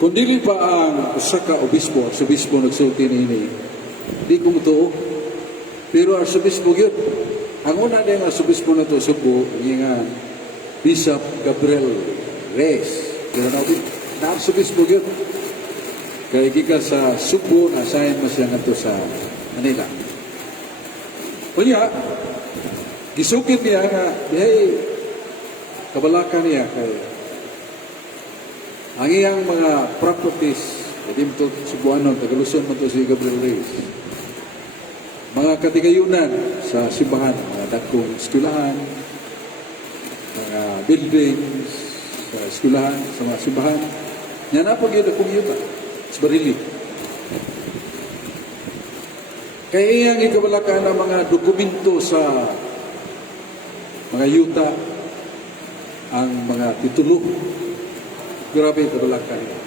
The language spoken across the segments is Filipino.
Kung dili pa ang usa ka obispo, arsobispo nagsulti niini, di ko mutuo. Pero arsobispo gyud. Ang una din ang arsobispo na to Subo, nga Bishop Gabriel Reyes. Pero na arsobispo gyud. Kaya gikan sa Subo, nasayan mo siya nga to sa Manila. Kunya, gisukit niya nga, hey, kabalakan niya kay ang iyang mga properties, hindi mo ito Cebuano, Tagaluson mo ito si Gabriel Reyes. Mga katigayunan sa simbahan, mga dakong eskwelahan, mga buildings, sa eskwelahan, sa mga simbahan. Yan na pag yun akong yuta, sa barili. Kaya iyang ikabalakan ang mga dokumento sa mga yuta, ang mga titulo. Grabe kabalakan niya.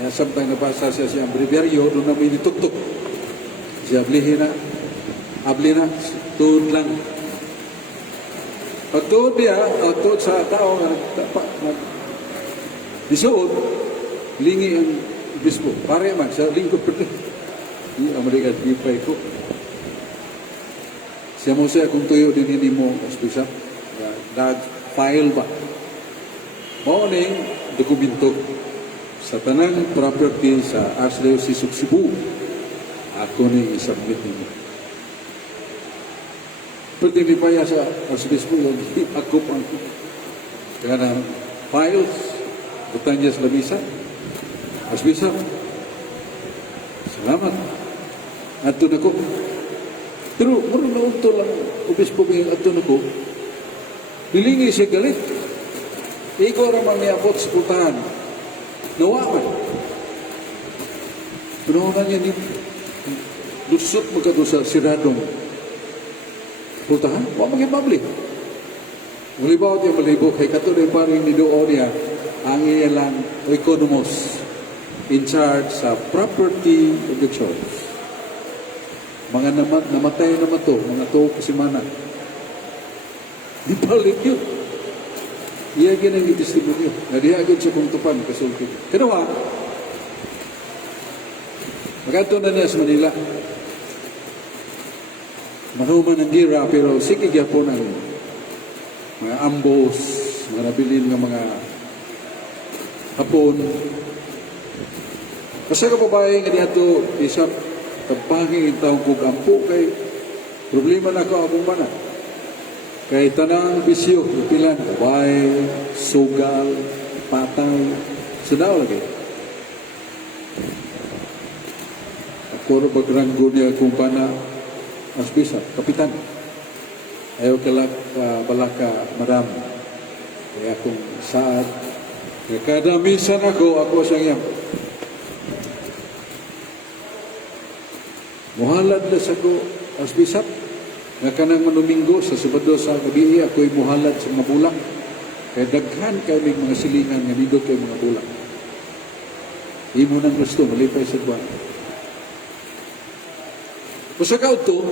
Kaya samtang nabasa siya siyang breviaryo, doon na may nitutok. Siya abli na, tuod lang. Pag tuod niya, tuod sa tao na nisuod, lingi ang bispo. Pare man, sa lingkod pa rin. Di Amerikan bipay ko. Siya mo siya kung tuyo din ini mo, ospisa. Nag-file ba? Morning, dokumento sa tanang property sa Archdiocese of Cebu. Ako ni isubmit ninyo. Pwede di pa sa Archbispo yung ako pang kaya na files, butang niya sa lamisa. Archbispo, salamat. Ato na ko. Pero muro na unto lang, Obispo ko yung ato na ko. Nilingi siya galit. Ikaw raman niya abot sa putahan. Nawaman. Pinuhunan niya ni lusot magkato sa siradong putahan. Huwag maging Malibaw niya malibok. Kaya kato na yung parang nidoon niya ang iyalang economos in charge sa property of the church. Mga namatay naman to, mga to kasimana. Di palit yun. Iya ginang itestimonyo. Nadihagin sa kong tupan, kasulti. Kanawa, magkanto na niya sa Manila. Manuman ang gira, pero sige gyapon ang mga ambos, mga nabilin ng mga hapon. Kasi ka babae nga dito, isang tampangin taong kong ampo kay problema na ko akong mana. Kay tanang bisyo, pilan, babae, sugal, patay, sudaw lagi. Ako bagranggo niya kung pana, asbisa, kapitan. Ayaw kalak balaka madam. Kaya kung saat, kaya kada minsan ako siyang yan. Muhalad na sa ko, asbisat, nga kanang manuminggo sa Sabado sa gabi, ako'y muhalad sa mga bulak. Kaya daghan kayo mga silingan, nga nindot kayo mga bulak. Imo nang gusto, malipay sa buwan. O sa kauto,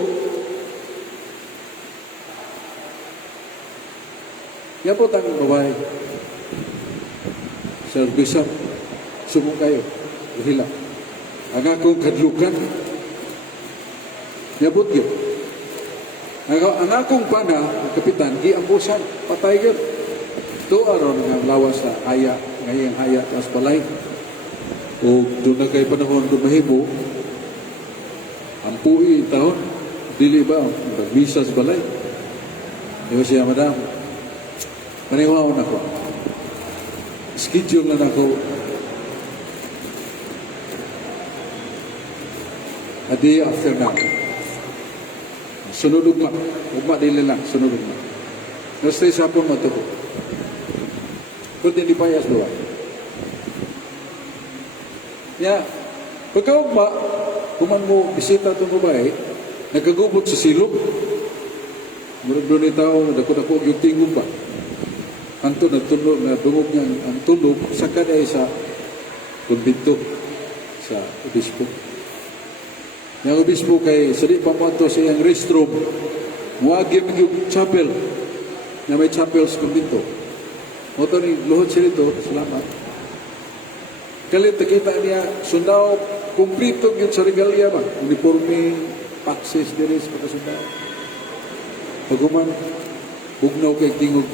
yapot ang babae. Sa bisap, sumo kayo, hila. Ang akong kadlukan, yapot yun. Ang akong pana, kapitan, giambusan, patay yun. Ito aron nga lawas sa haya, ngayang haya, tas balay. O doon na kayo panahon dumahibo, ampui taon, dili ba, nagbisa sa balay. Diba siya, madam, maniwaw na ko. Schedule na ako. A day after na. Sunod ugma. Ugma dili lang. Sunod ugma. Nastay sa hapon matuko. Kung hindi payas doon. Ya, pagka ugma, kuman mo bisita itong babae, nagkagubot sa silog. Murag doon yung tao, dako-dako yung tingog ba? Anto na tunog, na dungog niya ang tunog, saka na sa kumbinto sa obispo. Yang obispo kay sadi pa mo ato sa iyang restroom, muagim yung chapel, na may chapel sa kumbinto. Moto ni luhod siya dito, salamat. Kalit kita niya, sundao, kumplito yun sa regalia ba? Uniforme, paksis, diris, pagkasundao. Paguman, bugnaw kay tingog,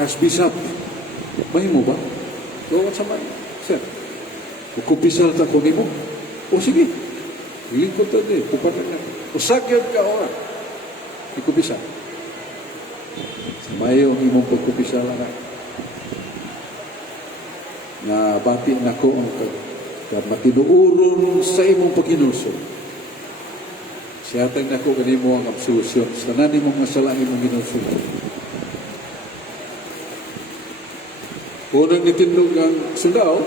as bisap, may mo ba? Doon sa may, sir, kukupisal ta ko ni mo. O sige, lingkod ta din, pupanan na. O sagyod ka ora, ikupisal. Mayo ang imong pagkupisal na na bati na ko ang matinuuron sa imong paghinusod. Siyatan na ko kanimo ang absolusyon sa nanin mong masala imong ginusod. Unang nitindog ang sundao,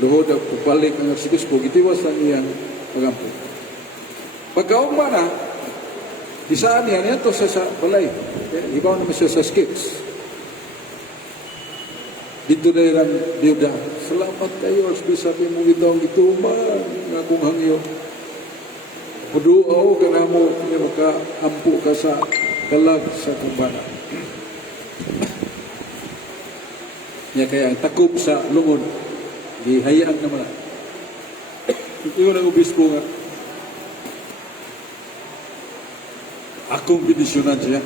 luhod ang pupalik ang arsipispo, gitiwas ang iyang pagampo. Pagkaong ba na, isaan yan, yan to sa balay. Ibaw naman siya sa skips. Dito na lang, Diyoda, salamat kayo, sabi mo itong ituman, nga kong hangyo. Paduaw ka na mo, nga makaampu ka sa kalag sa kumbana. Nga kaya ang takop sa lungod, ihayaan naman. Ito yung nag-ubispo nga. Akong binisyonan siya.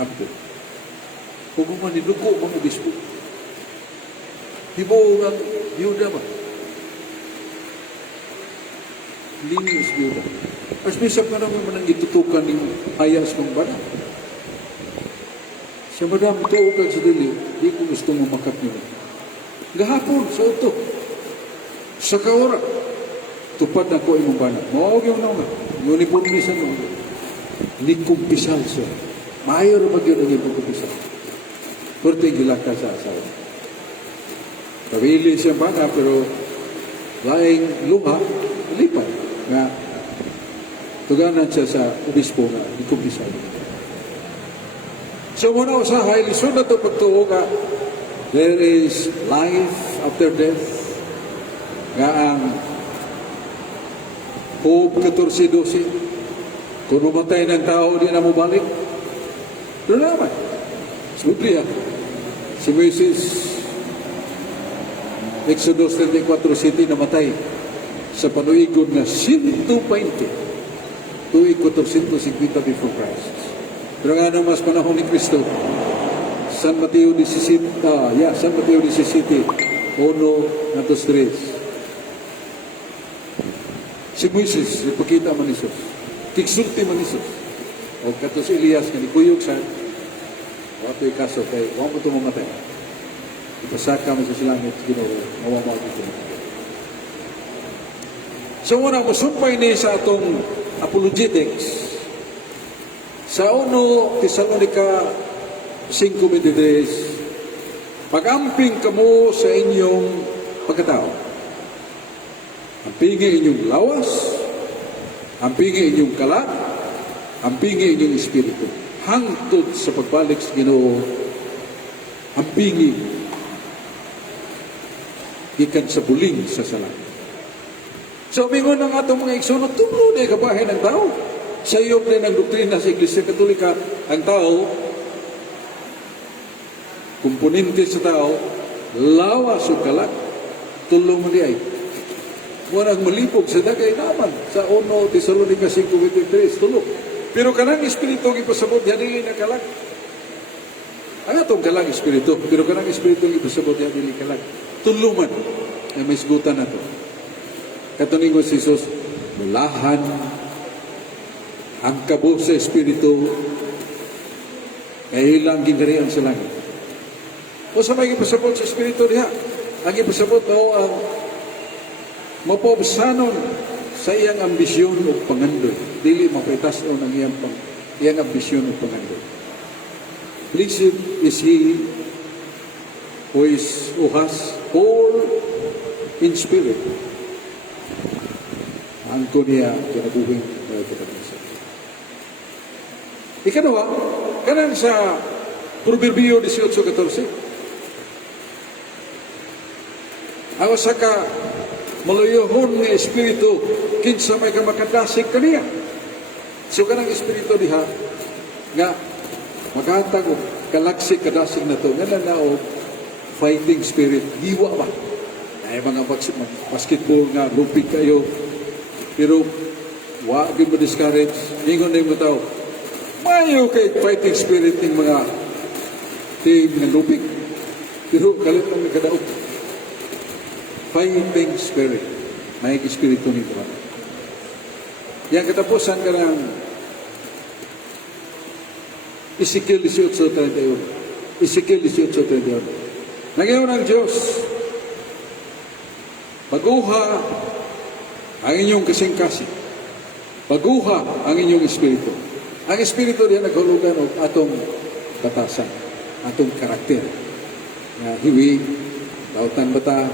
Ampo. Kung man niluko, mga obispo. Hibo nga, biyuda ba? Linis biyuda. As bisap ka naman manang itutukan ng ayas kong bana. Siya madam, tuo ka sa dili, di ko gusto mo makat nyo. Gahapon, sa uto. Sa kaora, tupad na ko imong bana. Mawag yung naman. Yung uniforme sa nung. Nikumpisal siya. Maayo rin mag-yun ang ipagkumpisal. Pwerte gilaka sa asawa. Pabili siya bana, pero laing luha, lipay. Nga, tuganan siya sa obispo nga, nikumpisal. So muna usahay, lisod na ito pagtuo ka, there is life after death. Nga ang Job 14:12, kung umatay ng tao, di na mo balik. Doon naman. Sa Biblia, si Moises, Exodus 34:7, namatay sa panuigon na 120, tuig 450 before Christ. Pero nga mas panahon ni Cristo, San Mateo 17, San Mateo 17, 1-3. Si Moises, ipakita man Isus. Kiksulti man Isus. O katos Elias, nga nikuyog sa wato'y kaso kay huwag mo ito mamatay. Ipasaka mo sa silangit, Ginoo, mawamaw ito. So muna, musumpay ni sa atong apologetics. Sa 1 Tesalonica 5:23, pag-amping kamo sa inyong pagkatao. Ampingi inyong lawas, ampingi inyong kalat, ampingi inyong espiritu. Hangtod sa pagbalik sa Ginoo, ampingi ikan sa buling sa sala. So, mingon ng atong mga igsoon, tublo na kabahin ng tao. Sa iyong din ang doktrina sa Iglesia Katolika, ang tao, komponente sa tao, lawas o kalat, tulong mo di ay. Walang malipog sa dagay naman sa 1 Tesalonica 5:23, tulong. Pero kanang espiritu ang ipasabot, dili na kalag. Ang atong kalag espiritu, pero kanang espiritu ang ipasabot, dili kalag. Tuluman, ay may sigutan na to. Katuningon si Jesus, mulahan ang kabo sa espiritu, kaya ilang ginarian sa langit. O sa may ipasabot sa espiritu diha, ang ipasabot o ang mapobsanon sa iyang ambisyon o pangandoy. Dili mapitas o ng iyang ambisyon o pangandoy. Blessed is he who has all in spirit. Ang niya kinabuhing na ipagkakasa. Ikalawa, kanan sa Proverbio 18:14. Ang saka maluyohon ng espiritu kinsa may kamakadasig kaniya. So kanang espiritu diha nga maghatag og kalaksik kadasig na to nga nanaog fighting spirit. Diwa ba? Ay mga basketball nga, lupig kayo. Pero, wag yung ma-discourage. Ingon na yung mga tao, mayo kay fighting spirit ng mga team nga lupig. Pero, kalit lang nagkadaog. Fighting spirit. May espiritu nito. Yang katapusan ka ng Ezekiel 18:31. Ezekiel 18:31. Nangayon ang Diyos, baguha ang inyong kasing-kasing. Baguha ang inyong espiritu. Ang espiritu diyan naghulugan og atong batasan, atong karakter. Na hiwi, dautan bata,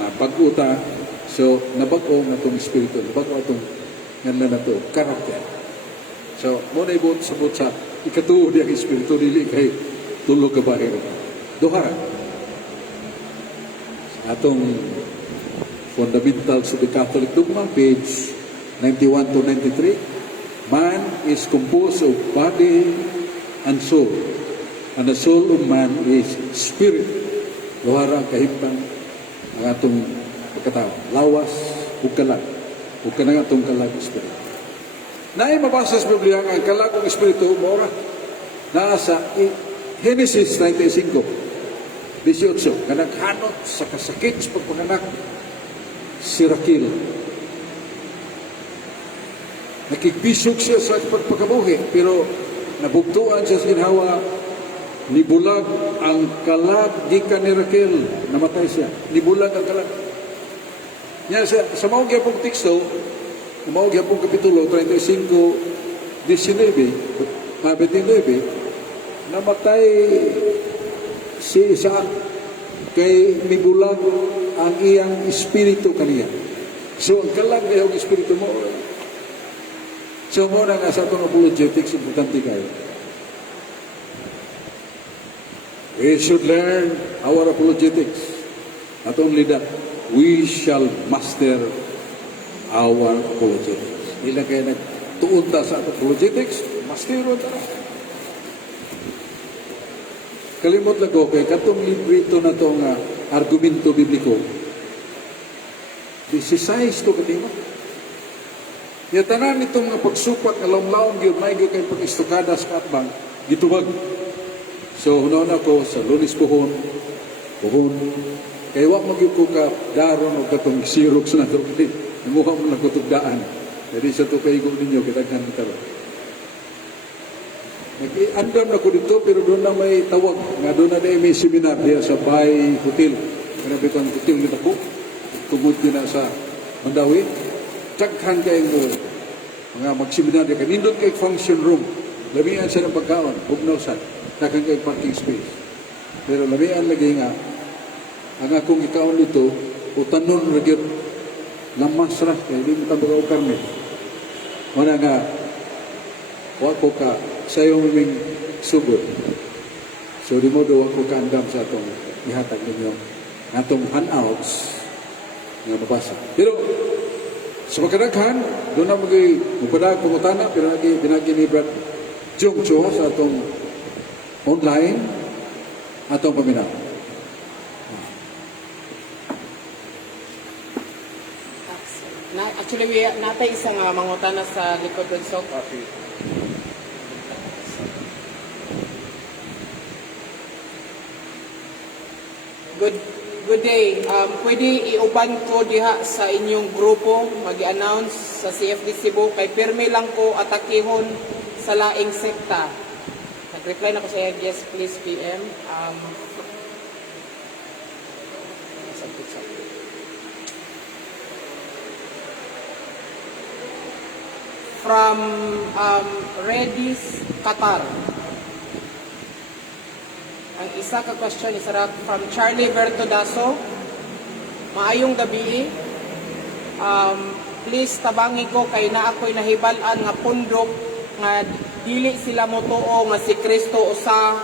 na pag-uta. So, nabago ng atong espiritu, nabago atong ngalan na ito, karakter. So, muna ibot sabot sa ikatuod yung espiritu, dili kay tulog ka bahir. Duha, atong fundamental sa the Catholic Dogma, page 91 to 93, man is composed of body and soul, and the soul of man is spirit. Duha ra kahimpang ang atong pagkatao, lawas ug kalag, ug kanang atong kalag espiritu. Naay mabasa sa Biblia ang kalag ug espiritu mora naa sa Genesis 35:18, kanang hanot sa kasakit sa pagpanganak si Raquel. Nakigbisog siya sa pagpakabuhi, pero nabugtuan siya sa ginhawa, nibulag ang kalag gikan ni Raquel, namatay siya. Nibulag ang kalag. Yan, sa maong gyapong teksto, sa maong gyapong kapitulo 35:19, namatay si Isaac kay nibulag ang iyang espiritu kaniya. So, ang kalag na yung espiritu mo. So, mo na nga sa itong apologetics, importante kayo. We should learn our apologetics. Not only that, we shall master our apologetics. Hindi kayo nagtuon ta sa apologetics, masteron ta. Kalimot lang ko, kay katong librito na itong argumento bibliko, 16 to katimo. Yatanan itong pagsupat na laong-laong yun, may yun kayong pag-istukada sa katbang, gitubag. So, hunaon ako sa Lunes puhon, kaya wak mag-yung ko ka daron o katong sirok sa nato, nanguha mo lang kutugdaan. Jadi sa tukaigo ninyo, kitaghan kita ba. Nag-andam na ko dito, pero doon na may tawag, nga doon na may seminar diya sa Bay Hotel. Kanabi ko ang hotel nito ko, kumod ko na sa Mandawi. Taghan kayo mga mag-seminar diya, kanindot kayo function room, lamihan siya ng pagkaon, hugnosan, takang kayo parking space. Pero lamihan lagi nga, ang akong ikaon dito, utanon nagyot, lamas ra, kaya hindi mo tabaga o karne. Wala nga, wako ka, sayo maming sugod. So, di mo daw ako kaandam sa itong ihatag ninyo, atong handouts nga mabasa. Pero, sa pagkadaghan, doon na magpadag pangutana, pero binagi ni Brad Jung Cho sa itong online, atong paminaw. Actually, natay isang mangutana sa likod ng soap. Good day. Pwede iuban ko diha sa inyong grupo, mag-announce sa CFD Cebu, kay pirmi lang ko atakihon sa laing sekta. Nag-reply na ko sa yes, please PM. From Redis, Qatar. Ang isa ka question is from Charlie Bertodaso. Maayong gabi. Please tabangi ko kay na ako'y nahibalan nga pundok nga dili sila motuo nga si Kristo usa.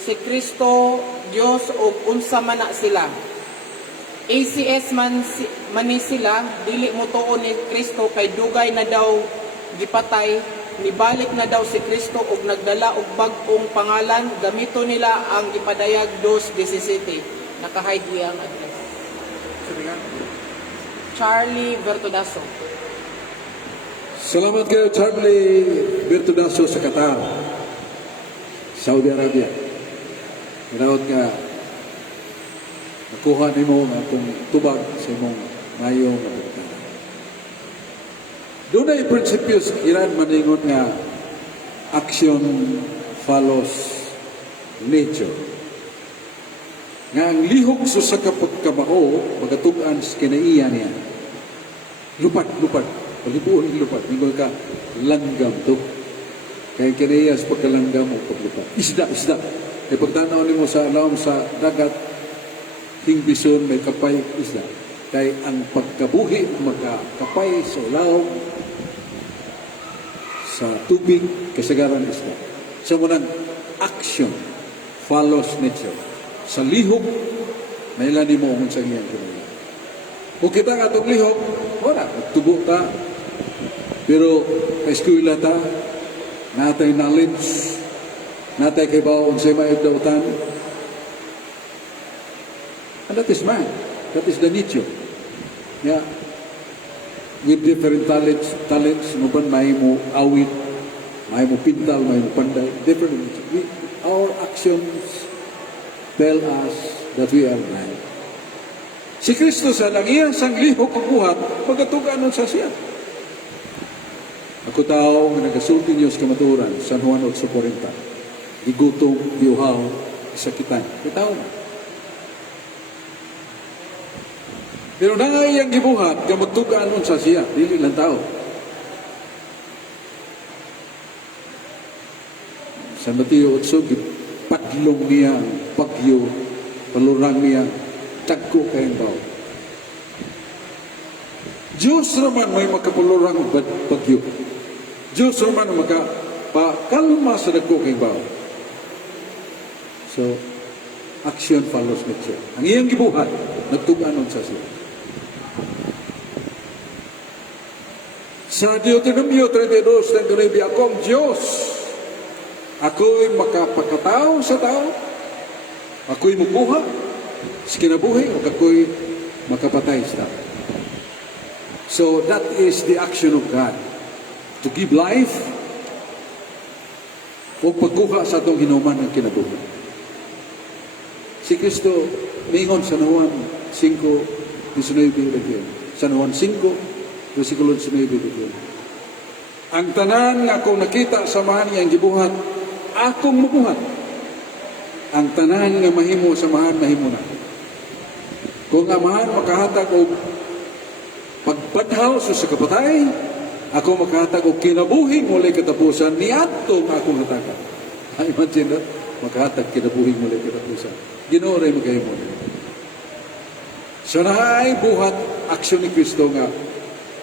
Si Kristo Dios ug unsa man na sila. ACS man ni sila, dili motuo ni Kristo kay dugay na daw gipatay nibalik na daw si Kristo ug nagdala og bag-ong pangalan, gamito nila ang ipadayag 2:17. Naka-hide ang address. Charlie Bertodaso. Salamat kayo, Charlie Bertudaso sa Qatar, Saudi Arabia. Minawat ka, nakuha ni mo nga itong tubag sa imong mayong napagkana. Doon ay prinsipyo sa Iran maningon nga action follows nature. Nga ang lihok sa kapagkamao, magatugan sa kinaiya niya. Lupad. Palibuon ng lupad. Mingon ka, langgam to. Kaya kinaiya sa pagkalanggam o paglupad. Isda. Kaya pagtanaw ni mo sa alam sa dagat, hingbison, may kapay, isda. Kaya ang pagkabuhi, magkakapay sa ulaw, sa tubig, kasagaran isda. Sa munang action follows nature. Sa lihok, nailani mo kung sa iyang kinaya. Kung kita nga itong lihok, wala, nagtubo ta. Pero, ka-eskwila ta, natay knowledge, natay kay bawang sa mayag dautan. And that is man. That is the nature. Yeah. With different talents, maban may mo awit, may mo pintal, may mo panday, different. Our actions tell us that we are blind. Si Kristo sa langiyang sang lihok ang buhat, magatugan nun sa siya. Ako tao nga nagasulti niyo sa kamaturan, San Juan 8:40. Gigutom, giuhaw, isakitan. Itaw na. Pero nangayang gibuhat, kamatugan nun sa siya, dili lang tao. San Mateo 8, padlong niya, pagyo, palurang niya, tagko kayang bao. Diyos naman may makapalurang pagyo. Diyos naman makapakalma sa dagko kayang bao. So, action follows nature. Ang iyang gibuhat, nagtuganon sa siya. Sa Deuteronomio 32, nagdunay akong Diyos. Ako'y makapagkatao sa tao. Ako'y mubuha sa kinabuhi o ako'y makapatay sa tao. So that is the action of God. To give life o pagkuha sa atong hinuman ng kinabuhi. Si Kristo, mingon sa Juan 5:19. San Juan 5, versikulo 19. Ang tanan nga akong nakita sa mahan niya ang gibuhat, akong mabuhat. Ang tanan nga mahimo sa mahan, mahimo na. Kung ang mahan makahatag og pagbanhaw sa kapatay, ako makahatag og kinabuhi muli katapusan, niadto nga akong hatagan. Imagine that, makahatag kinabuhi muli katapusan. Ginoo ray magahimo. So naay buhat aksyon ni Kristo nga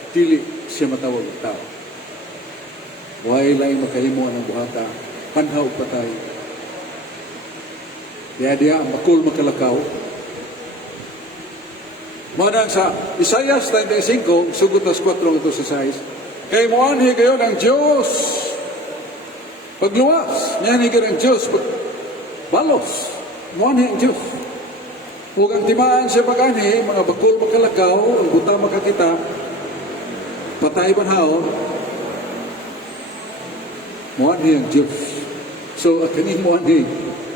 dili siya matawag og tao. Why lang makahimo ang buhata, panhaw patay. Diya makul makalakaw. Manang sa Isaiah 35, sugot as 4 ito sa 6. Kay moanhi kayo ng Diyos. Pagluwas, niyan kayo ng Diyos. Balos, moanhi ang Diyos. Huwag ang timaan siya pag-ani, mga bakul makalakaw, ang buta makakita, patay banhaw, moanhi ang Diyos. So, kanin moanhi,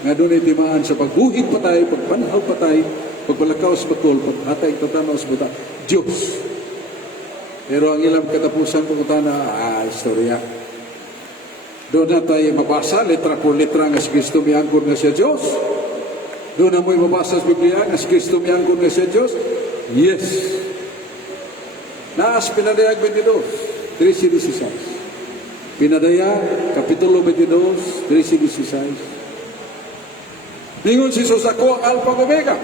nga doon ay timaan sa pagbuhig patay, pagpanhaw patay, pagbalakaw sa bakul, paghatay tatanaw sa buta, Diyos. Pero ang ilang katapusan pumunta na istorya. Doon na tayo mabasa, letra por letra nga si Kristo miangkon nga siya Diyos. Doon na mo'y mabasa sa Biblia nga si Kristo miangkon nga siya Diyos. Yes. Naas Pinadayag 22, 13-16. Pinadayag, Kapitulo 22, 13-16. Ningon si Jesus, ako ang Alpha Omega.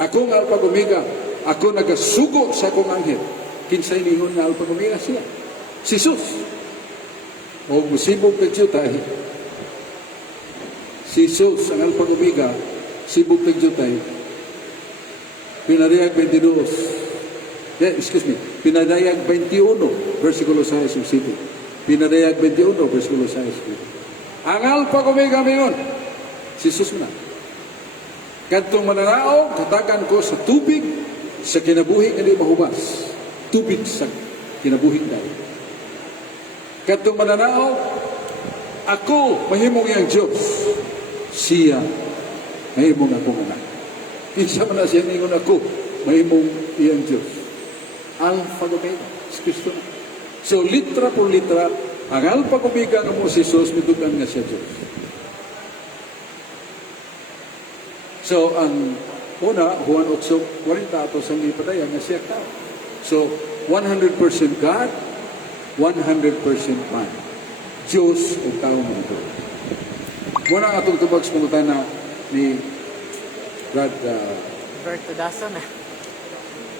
Ako ang Alpha Omega. Ako nagasugo sa akong anghel. Kinsay ningon na Alpha Omega siya. Si Jesus. O musibog tayo. Si Jesus, ang Alpha Omega, sibog tayo. Pinadayag 22. Pinadayag 21. versikulo 6 ug 7. Pinadayag 21, versikulo 6 ug 7. Ang Alpha ug Omega mingon, si Jesus na. Kadtong mananao, katakan ko sa tubig sa kinabuhi nga di mahubas. Tubig sa kinabuhi dahil. Kadtong mananao, ako mahimong iyang Diyos. Siya mahimong akong anak. Kinsa man na siya ningon ako, mahimong iyang Diyos. Alpha ug Omega, si Kristo na. So litra por litra, ang Alpha ug Omega nga mo si Jesus, mitugan nga siya Diyos. So ang una, Juan 8:40 ato sang ipadayan nga siya tao. So 100% God, 100% man. Diyos o tao mo ito. Muna atong tubag sa pangutana ni Brad Berto Daso na.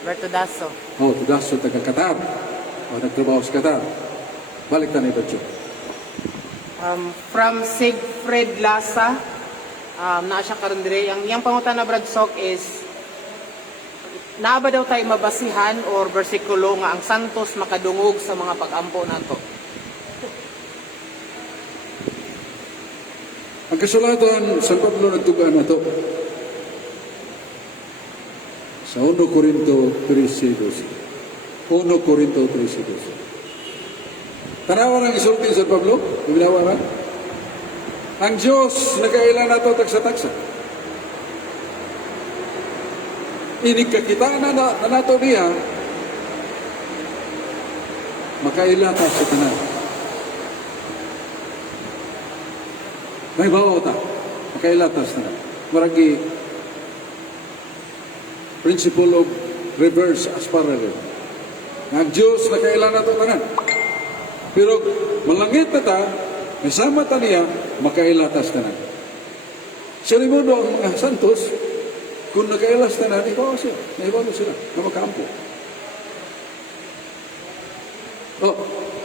Berto Daso. Tudaso taga Qatar. Nagtrabaho sa Qatar. Balik ta ni Badyo. From Sigfred Lasa, naa siya karon dire. Ang iyang pangutana Brad Sok is, naa ba daw tayo mabasihan or bersikulo nga ang santos makadungog sa mga pag-ampo nato? Ang kasulatan, San Pablo nagtugaan na ito. Sa 1 Corinto 13:12. 1 Corinto 13:12. Tanawa ng isulti San Pablo? Ibinawa na? Ang Diyos nagkailan na ito taksa-taksa. Inikakita na nato niya, makailata sa tanan. May bawa ta, makailata sa tanan. Maragi, principle of reverse as parallel. Ang Diyos nakailan na ito tanan. Pero malangit na ta, kasama ta niya, makailatas tanan. Sa limundo ang mga santos, kung nakailas tanan, ikaw siya. Naibalo sila, na makaampo.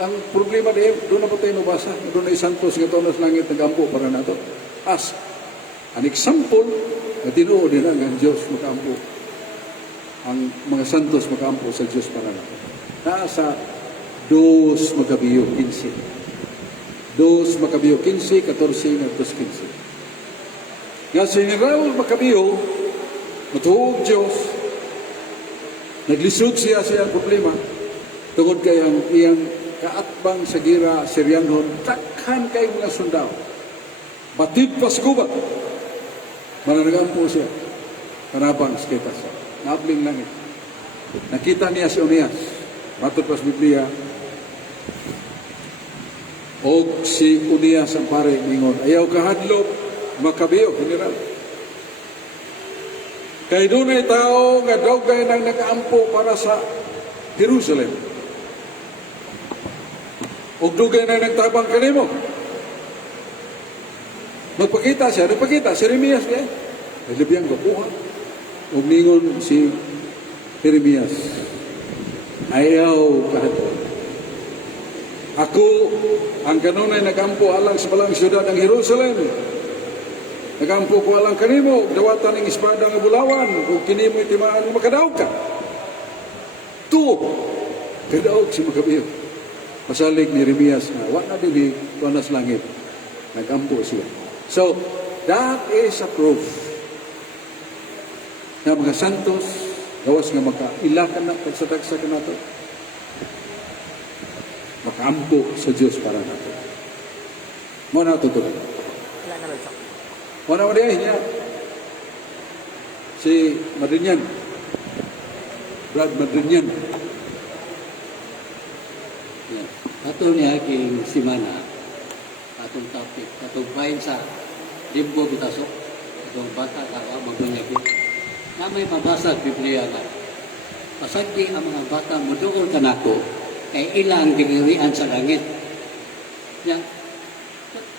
Ang problema din, doon na po tayo nabasa. Doon na santos nga tonos langit nag-ampo para nato. As an example, na tinuod din ang Diyos makaampo. Ang mga santos makaampo sa Diyos para nato. Nasa 2 Macabeos 15. 2 Macabeos 15, 14, at 15. Nga si Raul Macabeo, matuog Diyos, naglisod siya sa problema, tungod kay ang iyang kaatbang sa gira Syrianon, takhan kay mga sundao. Batid pa sa gubat. Mananagampo siya. Karabang sa kitas. Naabling langit. Nakita niya si Onias. Matod pa sa Biblia. O si Onias ang pare ningon, ayaw kahadlok, Macabeo, general. Kay doon ay tao nga dogay nang nakaampo para sa Jerusalem. O dugay na nagtabang kanimo. Magpakita siya, nagpakita, si Jeremias niya. Ay labiyang gapuhan. O ningon si Jeremias, ayaw kahadlok. Ako, ang kanunay nagampo alang sa balang siyudad ng Jerusalem. Nagampo ko alang kanimo, dawatan ng espada ng bulawan, kung kinimo itimaan mo makadaog ka. Kadaog si Macabeo. Pasalig ni Jeremias na, wala na din tuanas langit. Nagampo siya. So, that is a proof na mga santos, gawas nga makailakan na, pagsatagsa ka nato, makaampo sa Diyos para nato. Muna tutuloy. Wala na ba? Muna mo niya. Si Madrinyan. Brad Madrinyan. Yeah. Ato niya king simana, atong topic, atong bahin sa libro bitasok, atong bata kaka magdunyagin. Na may mabasa Biblia na, pasagdi ang mga bata muduol ka nako, kay ilang ginirian sa langit. Yan,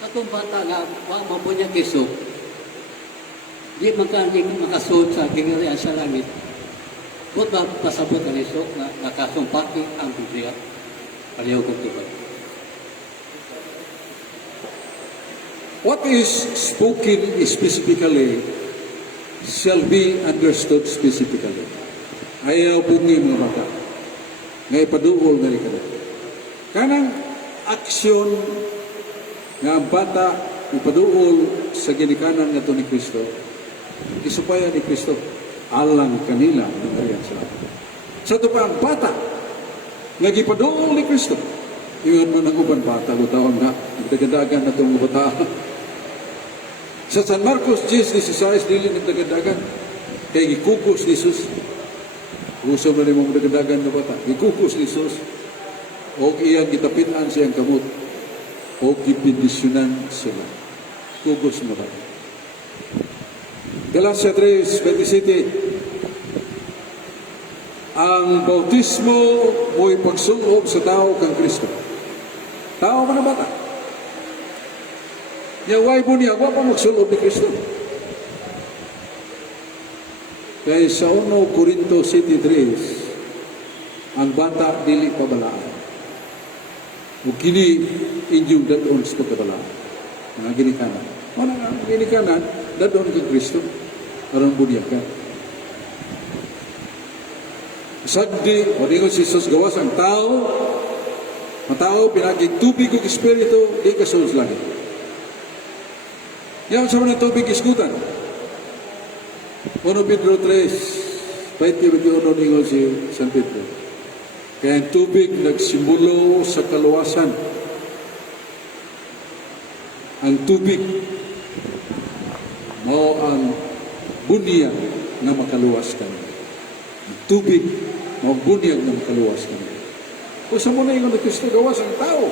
atong bata nga, wang mabunya kiso, di makasuot sa ginirian sa langit. Ba't ba pasabot ka niso na nakasumpaki ang Biblia? Paliw kong tibag. What is spoken specifically shall be understood specifically. Ayaw pungi mga bata. Ngay paduol na rin ka. Kanang aksyon nga ang bata ipaduol sa ginikanan nga ni Kristo, isupaya ni Kristo, alang kanila ng ariyan sila. Sa ito pa ang bata, nga gipaduol ni Kristo, iyon man ang uban bata, taon na, nagdagadagan na itong bata. Sa San Marcos 10:16, dili nagdagadagan, kaya gikukos ni Jesus. Gusto mo rin mong nagdagadagan na bata, gikukos ni Jesus, o iyang gitapinan siyang kamot, o gipindisyonan sila. Kugos mo ba? Galatia 3:27, ang bautismo mo'y pagsulob sa tao kang Kristo. Tao man na bata. Yaway po niya, wa pa magsulob ni Kristo. Kaya sa 1 Corinto 7:3, ang bata dili pabalaan. O kini inyong dadon sa pagkabalaan. Mga ginikanan. Mga ginikanan, dadon kay Kristo. Parang bunya ka. Sagdi, o di ko si Jesus gawas ang tao, pinaging tubig o espiritu, di ka sa langit. Yan sa mga tubig iskutan. 1 Pedro 3, 20-21 ni si San Pedro. Kaya ang tubig nagsimulo sa kaluwasan. Ang tubig mao ang bunyag na makaluwas kami. Ang tubig mao bunyag na makaluwas kami. Kung sa muna yung Kristo gawas ang tao,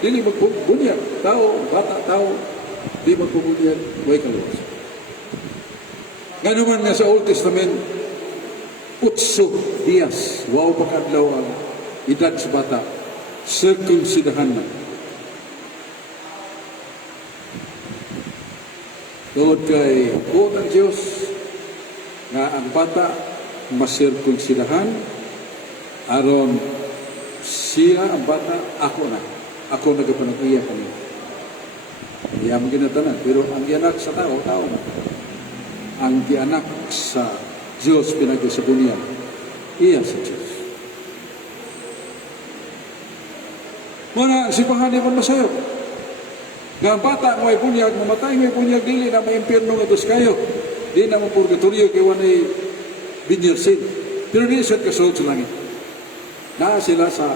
dili magbunyag. Tao, bata, tao, di magbunyag, way kaluwas. Nga naman nga sa Old Testament, 8 dias, wow pakadlaw ang edad sa bata, circumcidahan na. Doon kay buot ang Diyos nga ang bata masircumcidahan aron siya ang bata, ako nagapanag-iya kami. Iya mo ginatanan, pero ang gianak sa tao na. Ang gianak sa Diyos pinag-isabunian, iya sa Diyos. Muna, sipahan niya man masayo. Nga ang bata, may bunyag, mamatay, may bunyag, dili na may impyerno nga dos kayo. Di na mo purgatorio, kaya wanay binyersin. Pero di siya kasunod sa langit. Na sila sa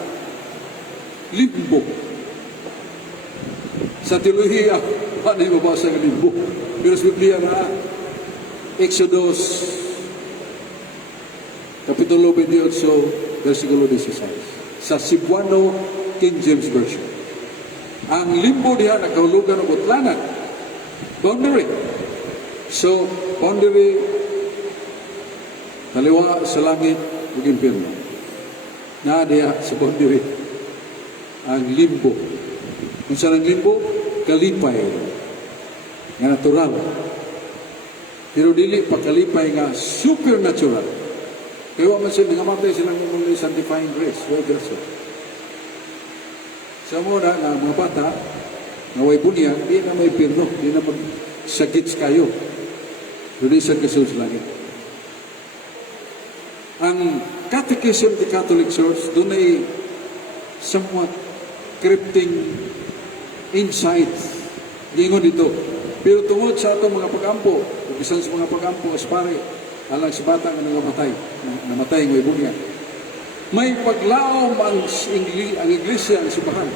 limbo. Sa teolohiya, paano yung mabasa ng limbo? Pero sa Biblia na, Exodus, Kapitulo 28, versikulo 16. Sa Cebuano King James Version. Ang limbo diha nakahulugan ng utlanan. Boundary. So, boundary, kaliwa sa langit, ug impyerno. Na diha sa boundary. Ang limbo. Kung saan ang limbo, kalipay. Nga natural. Pero dili pa kalipay nga supernatural. Kaya man sila, nangamatay silang mga sanctifying grace. Well, grace. Sa muna na mga bata, na way bunyag, di na may pirno, di na magsagits kayo. Doon sa kasus langit. Ang Catechism of the Catholic Church, doon ay somewhat crypting insights. Gingon dito. Pero tungod sa itong mga pag-ampo, isang sa mga pag-ampo, aspare, alang si bata nga nangamatay, namatay ng may bunyag. May paglaom ang iglesia, ang sipahan.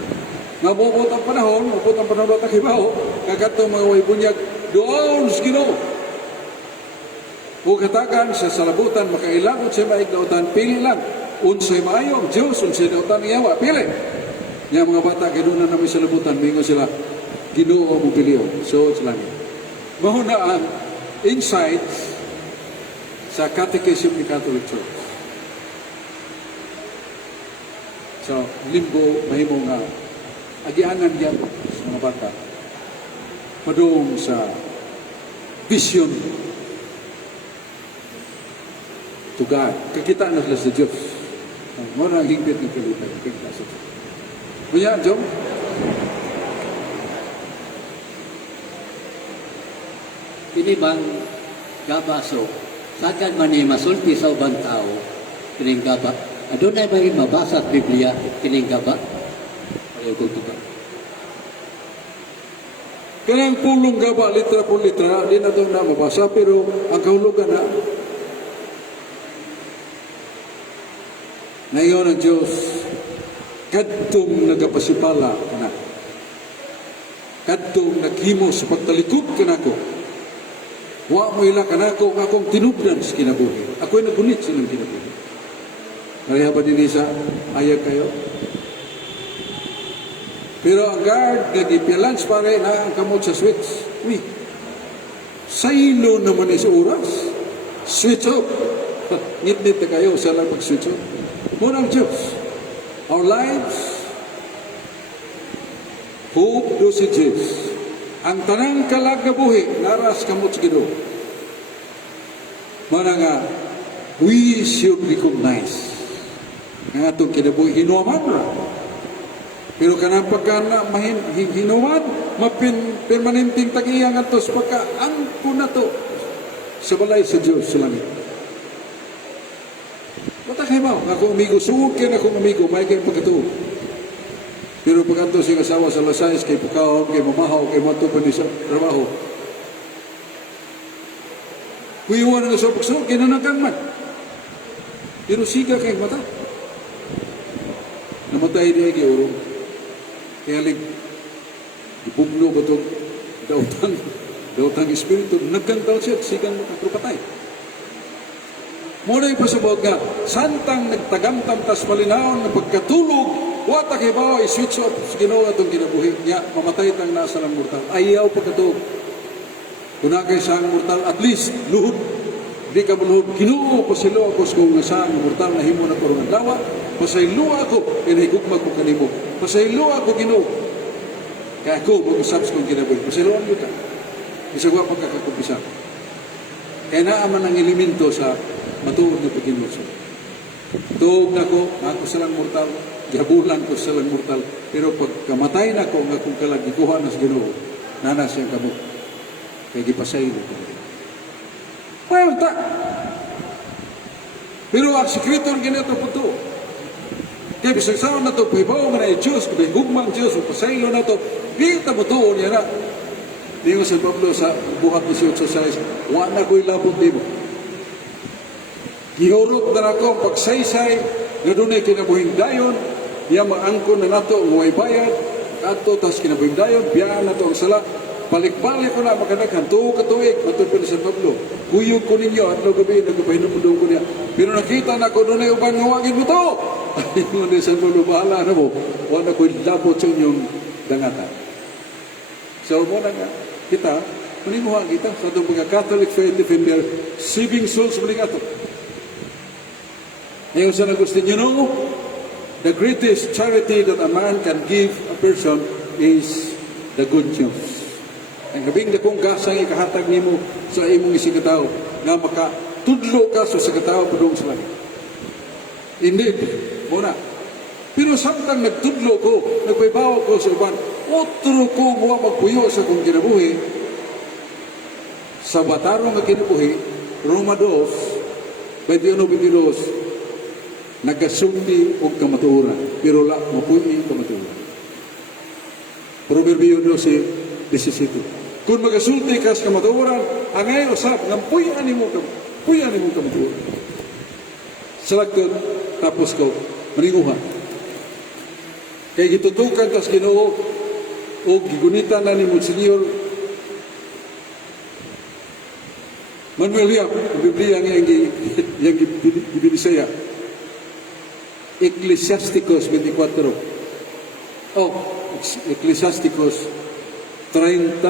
Nga bubot ang panahon at akibaho, kagato mga way bunyag, doon sa Ginoo. Kung katakan sa salabutan, makailangot siya maigdautan, pili lang. Unsay maayo ang Diyos, unsay dautan iyawa, pili. Nga mga bata, ganoon na may salabutan, mingo sila, Ginoo mo piliyo. So, it's lang. Mahuna ang insights sa Catechism ni Catholic Church. So, limbo, mahimo nga, agianan yan sa mga bata. Padung sa vision to God. Kakita na sila sa Diyos. Muna ang higpit ng kalipay. Kakita sa Diyos. Kuya, Jom? Ini bang gabaso, sagad man ni masulti sa ubang tao, kining gaba. Adunay ba mabasa sa Biblia kining gaba? Ayaw kong tuka. Kanang pulong gaba, litra po litra, di na ito na mabasa, pero ang kahulugan na ngayon ang Diyos, kadtong nagapasipala na, kadtong naghimo sa pagtalikod ka na ko, wa mo ila ka na ko, akong tinubdan sa kinabuhi. Ako'y nagunit silang kinabuhi. Pareha ba din isa, ayag kayo? Pero ang guard, nag-ipilans pare na ang kamot sa switch. Uy, saylo naman is oras. Switch off. Ngit-ngit na kayo, siya lang mag-switch off. Muna ang Diyos. Our lives, hope, dosages. Ang tanang kalag na buhi, naras kamot sa Ginoo. Mana nga, we should recognize nga itong kinabuhi, hinuaman ra. Pero kanang pagkana hinuan, permanenteng tag-iyang atos pagka-angko na to sa balay sa Diyos sa langit. Mata kayo mo, akong amigo, suog kayo na akong amigo, may kayo pagkatuog. Pero pagkanto siyang asawa sa lasayas, kay pukaw, kay mamahaw, kay matupan sa trabaho. Kuyawan na sa pagsuog, kay nanakang man. Pero siga kay mata. Namatay niya kay urong. Kaya ipugno ba ito dautang espiritu, nagkantaw siya, sigang makapropatay. Muna yung pasabot nga, santang nagtagamtam tas malinaon na pagkatulog, wata kay bawa, i-switch off sa Ginoo itong kinabuhi niya, mamatay tang nasa lang mortal. Ayaw pagkatulog. Kuna kay sang mortal, at least, luhod. Di ka maluhod, Ginoo, pasilo ako sa kung nasa ang mortal na himo na parang dawa, pasaylo ako, inahigugmag ko kanimo. Pasaylo ako, Ginoo. Kaya ako, mag-usap sa kong kinabuhi. Pasaylo ako ka. Isagwa pagkakakumpisa. Kaya naaman ang elemento sa matuod na pagkinuso. Tuog na ko, ako salang mortal, gihabulan ko salang mortal, pero pag kamatay na ko, nga kung kalagikuha na sa Ginoo, nanas siyang kamo. Kaya gipasaylo ko. Well, ta. Pero ang sekreto ang ganito po ito. Kaya bisang saon na ito, pahibaw nga na Diyos, kabihigugmang Diyos, pasaylo na ito, di ita mo ito, niya na. Di mo San Pablo sa buhat 18:6, wa na ko'y labot di mo. Gihurot na ako ang pagsaysay, na doon ay kinabuhing dayon, niya maangkon na nato ang huway bayad, ato tas kinabuhing dayon, biyaan na ito ang sala, balik-balik ko na makanakan, tuo katuig, matupin ni San Pablo, kuyog ko ninyo, at no gabi, nagpahinumundong ko niya. Pero nakita na ko, doon ay uban ngawagin mo to. Ay mo ni San Pablo, bahala na mo, wa na ko'y labot sa inyong dangatan. So, muna nga, kita, manimuha kita sa itong mga Catholic faith defender, saving souls muli ato. Ngayon sa nagustin, you know, the greatest charity that a man can give a person is the good news. Ang kabing dakong gasang ikahatag nimo sa imong isikataw na makatudlo ka sa sikataw padung sa langit. Indeed, muna. Pero samtang nagtudlo ko, nagpaybawa ko sa uban, otro ko mga magpuyo sa kong kinabuhi, sa bataro nga kinabuhi, Roma 2, 21-22, nagasulti o kamatuuran, pero la, mapuyi kamatuuran. Proverbio 12:17. Kung magasulti ka sa kamatuuran, ang ngayon usap, ng puyan mo kamatuuran. Salagtod, tapos ko, maninguhan. Kaya gitutukan tas Ginoo o gigunitan na ni Monsignor Manuel Yap, ang Biblia nga yung ibinisaya. Ecclesiasticus 24. Oh, Ecclesiasticus 30,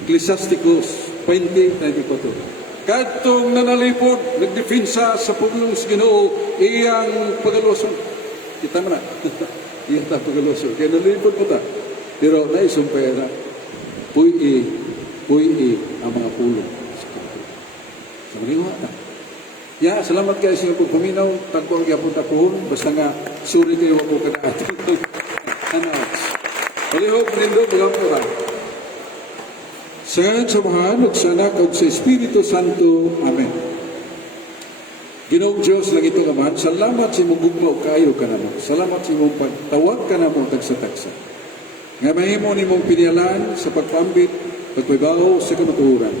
Ecclesiasticus 20:34. Kadtong nanalipod, nagdefensa sa pugong sa Ginoo, iyang pagaluson. Kita mo na. Iyang ta pagaluson. Kaya nalipod mo ta. Pero naisumpay na, puy ang mga pulong. Sa maniwa na. Ya, salamat kayo sa inyong pagpaminaw. Tagpo ang yapon tapuhon. Basta nga, suri kayo ako ka na atin. Ano? Palihog, manindog, magamura. Sa ngayon samahan, sa anak at sa Espiritu Santo. Amen. Ginoong Diyos lang ito kaman, salamat sa imong gugma o kayo ka namo. Salamat sa imong pagtawag ka namo tagsa-tagsa. Nga mahimo ni mong pinialaan sa pagpambit, pagpaybaho sa kamatuoran.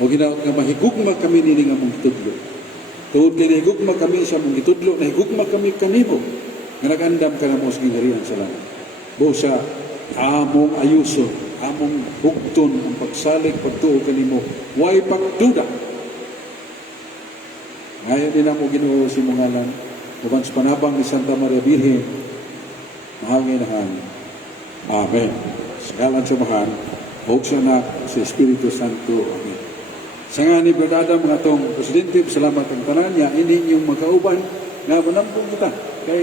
O ginaot nga mahigugma kami nini nga mong itudlo. Tuod kay nahigugma kami sa mong itudlo, nahigugma kami kanimo. Nga nag-andam ka namo sa gingharian sa langit. Busa, among ayuson, among bugton, ang pagsalig, pagtuo kanimo, way pagduda. Ngayon din ako Ginoo si mungalan, uban sa panabang ni Santa Maria Virgen, mahanginahan. Amen. Sa ngalan sa Mahan, o sa Anak, sa Espiritu Santo. Amen. Sa nga ni Bernada, mga tong Presidente, salamat ang tanan niya, ini yung magkauban, nga manampong kita. Kay